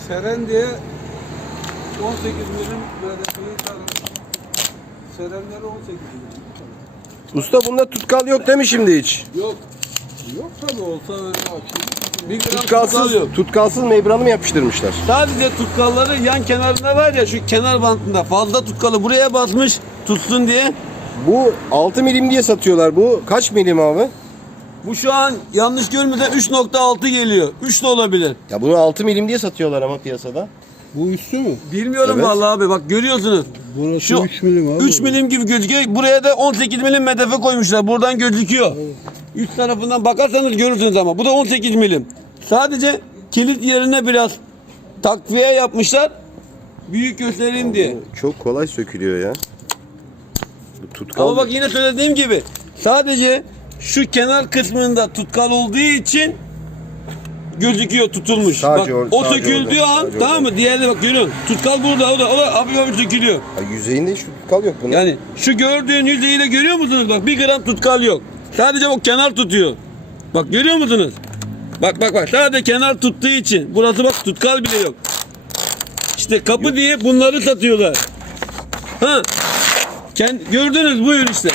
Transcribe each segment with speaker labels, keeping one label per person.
Speaker 1: Seren diye 18 milim MDF'yi tarım. Serenleri 18 milim.
Speaker 2: Usta bunda tutkal yok değil mi şimdi hiç?
Speaker 1: Yok. Yok tabii olsa öyle açayım. Bir gram tutkal yok.
Speaker 2: Tutkalsız membranı mı yapıştırmışlar?
Speaker 3: Sadece tutkalları yan kenarında var ya, şu kenar bantında fazla tutkalı buraya basmış tutsun diye.
Speaker 2: Bu 6 milim diye satıyorlar. Bu kaç milim abi?
Speaker 3: Bu şu an yanlış görmeden 3.6 geliyor. 3 de olabilir.
Speaker 2: Ya bunu 6 milim diye satıyorlar ama piyasada.
Speaker 1: Bu üstü mü?
Speaker 3: Bilmiyorum
Speaker 2: Evet.
Speaker 3: vallahi abi, bak görüyorsunuz.
Speaker 1: Burası
Speaker 3: Şu
Speaker 1: 3 milim abi.
Speaker 3: 3 milim gibi gözüküyor. Buraya da 18 milim medefe koymuşlar. Buradan gözüküyor. Üst tarafından bakarsanız görürsünüz ama. Bu da 18 milim. Sadece kilit yerine biraz takviye yapmışlar. Büyük göstereyim diye.
Speaker 2: Çok kolay sökülüyor ya. Bu tutkal.
Speaker 3: Ama bak yine söylediğim gibi sadece şu kenar kısmında tutkal olduğu için gözüküyor, tutulmuş.
Speaker 2: Sadece
Speaker 3: bak o
Speaker 2: sadece
Speaker 3: söküldüğü
Speaker 2: orada,
Speaker 3: an
Speaker 2: sadece
Speaker 3: tamam mı? Diğerde bak görüyorsun. Tutkal burada, o da hafif hafif sökülüyor.
Speaker 2: Ha, yüzeyinde hiç tutkal yok bunun.
Speaker 3: Yani şu gördüğün yüzeyi de görüyor musunuz? Bak 1 gram tutkal yok. Sadece o kenar tutuyor. Bak görüyor musunuz? Bak sadece kenar tuttuğu için. Burası bak tutkal bile yok. İşte kapı diye bunları satıyorlar. Ha. Gördünüz, buyur işte.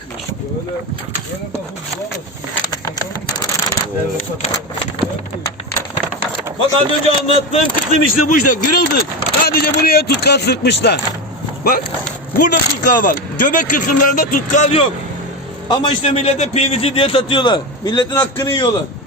Speaker 3: Bak az önce anlattığım kısım işte bu işte. Görüyor musun? Sadece buraya tutkal sıkmışlar. Bak burada tutkal var. Göbek kısımlarında tutkal yok. Ama işte millete PVC diye satıyorlar. Milletin hakkını yiyorlar.